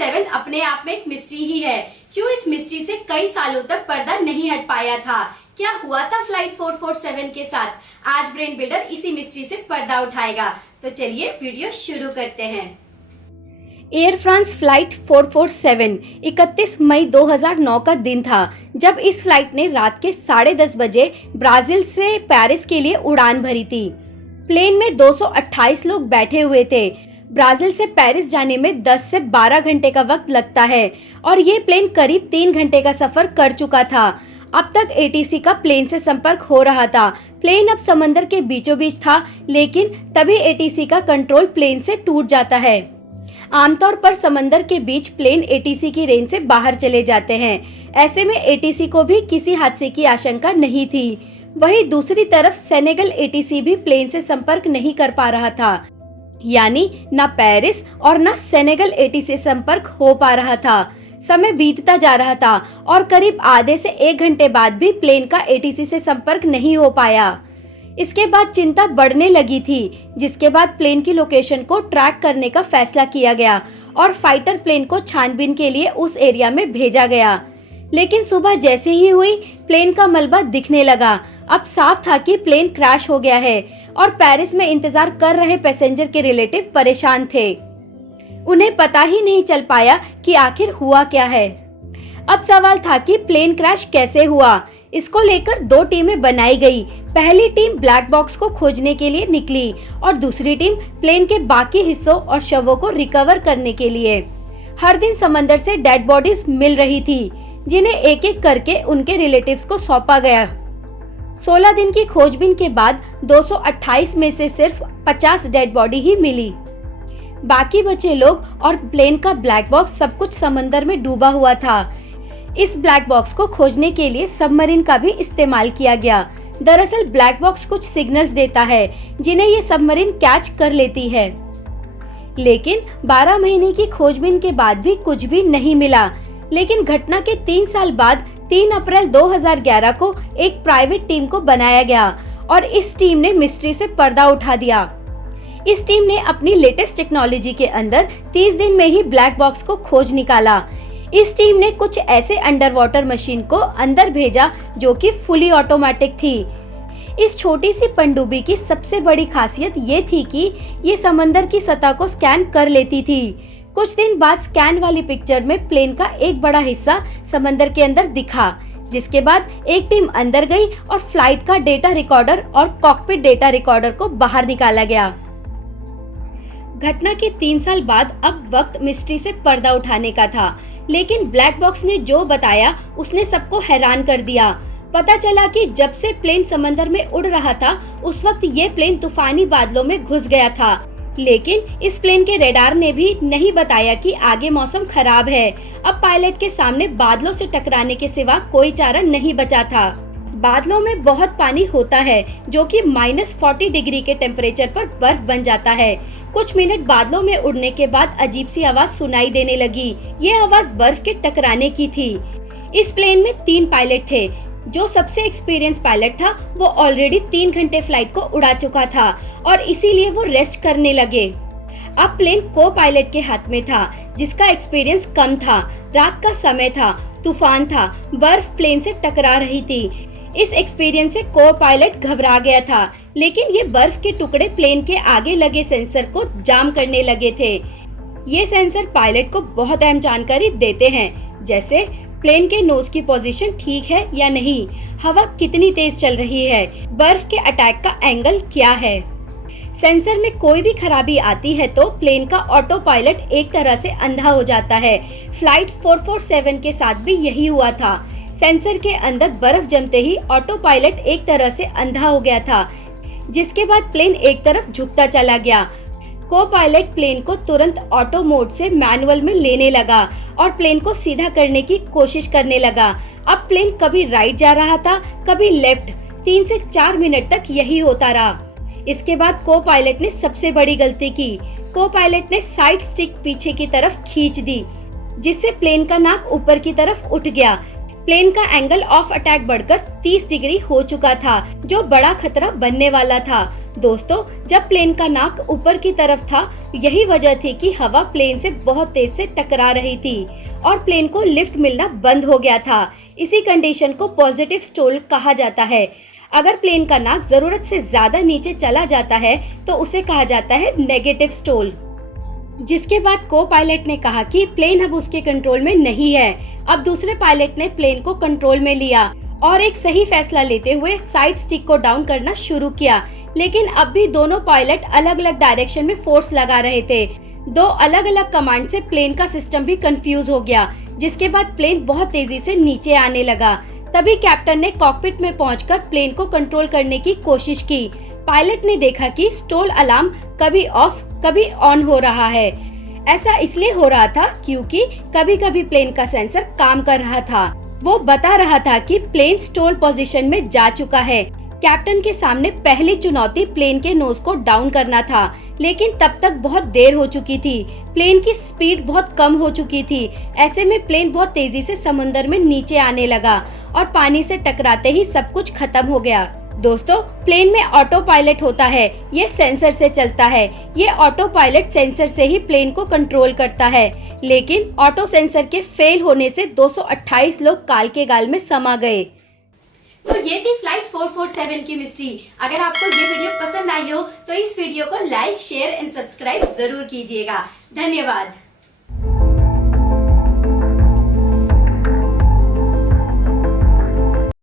447 अपने आप में एक मिस्ट्री ही है। क्यों इस मिस्ट्री से कई सालों तक पर्दा नहीं हट पाया था? क्या हुआ था फ्लाइट 447 के साथ? आज ब्रेन बिल्डर इसी मिस्ट्री से पर्दा उठाएगा। तो चलिए वीडियो शुरू करते हैं। एयर फ्रांस फ्लाइट 447 31 मई 2009 का दिन था जब इस फ्लाइट ने रात के 10:30 बजे ब्राजील से पेरिस के लिए उड़ान भरी थी। प्लेन में 228 लोग बैठे हुए थे। ब्राजील से पेरिस जाने में 10 से 12 घंटे का वक्त लगता है और ये प्लेन करीब 3 घंटे का सफर कर चुका था। अब तक एटीसी का प्लेन से संपर्क हो रहा था। प्लेन अब समंदर के बीचों बीच था, लेकिन तभी एटीसी का कंट्रोल प्लेन से टूट जाता है। आमतौर पर समंदर के बीच प्लेन एटीसी की रेंज से बाहर चले जाते हैं। ऐसे में एटीसी को भी किसी हादसे की आशंका नहीं थी। वहीं दूसरी तरफ सेनेगल एटीसी भी प्लेन से संपर्क नहीं कर पा रहा था, यानी न पेरिस और न सेनेगल एटीसी से संपर्क हो पा रहा था। समय बीतता जा रहा था और करीब आधे से 1 घंटे बाद भी प्लेन का एटीसी से संपर्क नहीं हो पाया। इसके बाद चिंता बढ़ने लगी थी, जिसके बाद प्लेन की लोकेशन को ट्रैक करने का फैसला किया गया और फाइटर प्लेन को छानबीन के लिए उस एरिया में भेजा गया। लेकिन सुबह जैसे ही हुई, प्लेन का मलबा दिखने लगा। अब साफ था कि प्लेन क्रैश हो गया है और पेरिस में इंतजार कर रहे पैसेंजर के रिलेटिव परेशान थे। उन्हें पता ही नहीं चल पाया कि आखिर हुआ क्या है। अब सवाल था कि प्लेन क्रैश कैसे हुआ। इसको लेकर 2 टीमें बनाई गई। पहली टीम ब्लैक बॉक्स को खोजने के लिए निकली और दूसरी टीम प्लेन के बाकी हिस्सों और शवों को रिकवर करने के लिए। हर दिन समंदर से डेड बॉडीज मिल रही थी, जिन्हें एक एक करके उनके रिलेटिव्स को सौंपा गया। 16 दिन की खोजबीन के बाद 228 में से सिर्फ 50 डेड बॉडी ही मिली। बाकी बचे लोग और प्लेन का ब्लैक बॉक्स सब कुछ समंदर में डूबा हुआ था। इस ब्लैक बॉक्स को खोजने के लिए सबमरीन का भी इस्तेमाल किया गया। दरअसल ब्लैक बॉक्स कुछ सिग्नल्स देता है, जिन्हें ये सबमरीन कैच कर लेती है। लेकिन 12 महीने की खोजबीन के बाद भी कुछ भी नहीं मिला। लेकिन घटना के 3 साल बाद 3 अप्रैल 2011 को एक प्राइवेट टीम को बनाया गया और इस टीम ने मिस्ट्री से पर्दा उठा दिया। इस टीम ने अपनी लेटेस्ट टेक्नोलॉजी के अंदर 30 दिन में ही ब्लैक बॉक्स को खोज निकाला। इस टीम ने कुछ ऐसे अंडर वाटर मशीन को अंदर भेजा जो कि फुली ऑटोमेटिक थी। इस छोटी सी पनडुब्बी की सबसे बड़ी खासियत ये थी कि ये समंदर की सतह को स्कैन कर लेती थी। कुछ दिन बाद स्कैन वाली पिक्चर में प्लेन का एक बड़ा हिस्सा समंदर के अंदर दिखा, जिसके बाद एक टीम अंदर गई और फ्लाइट का डेटा रिकॉर्डर और कॉकपिट डेटा रिकॉर्डर को बाहर निकाला गया। घटना के 3 साल बाद अब वक्त मिस्ट्री से पर्दा उठाने का था, लेकिन ब्लैक बॉक्स ने जो बताया उसने सबको हैरान कर दिया। पता चला कि जब से प्लेन समंदर में उड़ रहा था, उस वक्त ये प्लेन तूफानी बादलों में घुस गया था। लेकिन इस प्लेन के रडार ने भी नहीं बताया कि आगे मौसम खराब है। अब पायलट के सामने बादलों से टकराने के सिवा कोई चारा नहीं बचा था। बादलों में बहुत पानी होता है, जो कि -40 डिग्री के टेम्परेचर पर बर्फ बन जाता है। कुछ मिनट बादलों में उड़ने के बाद अजीब सी आवाज सुनाई देने लगी। ये आवाज बर्फ के टकराने की थी। इस प्लेन में 3 पायलट थे। जो सबसे एक्सपीरियंस पायलट था, वो ऑलरेडी 3 घंटे फ्लाइट को उड़ा चुका था और इसीलिए वो रेस्ट करने लगे। अब प्लेन को पायलट के हाथ में था, जिसका एक्सपीरियंस कम था। रात का समय था, तूफान था, बर्फ प्लेन से टकरा रही थी। इस एक्सपीरियंस से को पायलट घबरा गया था, लेकिन ये बर्फ के टुकड़े प्लेन के आगे लगे सेंसर को जाम करने लगे थे। ये सेंसर पायलट को बहुत अहम जानकारी देते हैं, जैसे प्लेन के नोज की पोजीशन ठीक है या नहीं, हवा कितनी तेज चल रही है, बर्फ के अटैक का एंगल क्या है। सेंसर में कोई भी खराबी आती है तो प्लेन का ऑटो पायलट एक तरह से अंधा हो जाता है। फ्लाइट 447 के साथ भी यही हुआ था। सेंसर के अंदर बर्फ जमते ही ऑटो पायलट एक तरह से अंधा हो गया था, जिसके बाद प्लेन एक तरफ झुकता चला गया। को पायलट प्लेन को तुरंत ऑटो मोड से मैनुअल में लेने लगा और प्लेन को सीधा करने की कोशिश करने लगा। अब प्लेन कभी राइट जा रहा था, कभी लेफ्ट। 3 से 4 मिनट तक यही होता रहा। इसके बाद को पायलट ने सबसे बड़ी गलती की। को पायलट ने साइड स्टिक पीछे की तरफ खींच दी, जिससे प्लेन का नाक ऊपर की तरफ उठ गया। प्लेन का एंगल ऑफ अटैक बढ़कर 30 डिग्री हो चुका था, जो बड़ा खतरा बनने वाला था। दोस्तों, जब प्लेन का नाक ऊपर की तरफ था, यही वजह थी कि हवा प्लेन से बहुत तेज से टकरा रही थी और प्लेन को लिफ्ट मिलना बंद हो गया था। इसी कंडीशन को पॉजिटिव स्टॉल कहा जाता है। अगर प्लेन का नाक जरूरत से ज्यादा नीचे चला जाता है तो उसे कहा जाता है नेगेटिव स्टॉल। जिसके बाद को पायलट ने कहा कि प्लेन अब उसके कंट्रोल में नहीं है। अब दूसरे पायलट ने प्लेन को कंट्रोल में लिया और एक सही फैसला लेते हुए साइड स्टिक को डाउन करना शुरू किया, लेकिन अब भी दोनों पायलट अलग अलग डायरेक्शन में फोर्स लगा रहे थे। दो अलग अलग कमांड से प्लेन का सिस्टम भी कंफ्यूज हो गया, जिसके बाद प्लेन बहुत तेजी से नीचे आने लगा। तभी कैप्टन ने कॉकपिट में पहुंचकर प्लेन को कंट्रोल करने की कोशिश की। पायलट ने देखा कि स्टॉल अलार्म कभी ऑफ कभी ऑन हो रहा है। ऐसा इसलिए हो रहा था क्योंकि कभी कभी प्लेन का सेंसर काम कर रहा था। वो बता रहा था कि प्लेन स्टॉल पोजीशन में जा चुका है। कैप्टन के सामने पहली चुनौती प्लेन के नोज को डाउन करना था, लेकिन तब तक बहुत देर हो चुकी थी। प्लेन की स्पीड बहुत कम हो चुकी थी। ऐसे में प्लेन बहुत तेजी से समुद्र में नीचे आने लगा और पानी से टकराते ही सब कुछ खत्म हो गया। दोस्तों, प्लेन में ऑटो पायलट होता है, ये सेंसर से चलता है। ये ऑटो पायलट सेंसर से ही प्लेन को कंट्रोल करता है, लेकिन ऑटो सेंसर के फेल होने से 228 लोग काल के गाल में समा गए। तो ये थी फ्लाइट 447 की मिस्ट्री। अगर आपको ये वीडियो पसंद आई हो तो इस वीडियो को लाइक, शेयर एंड सब्सक्राइब जरूर कीजिएगा। धन्यवाद।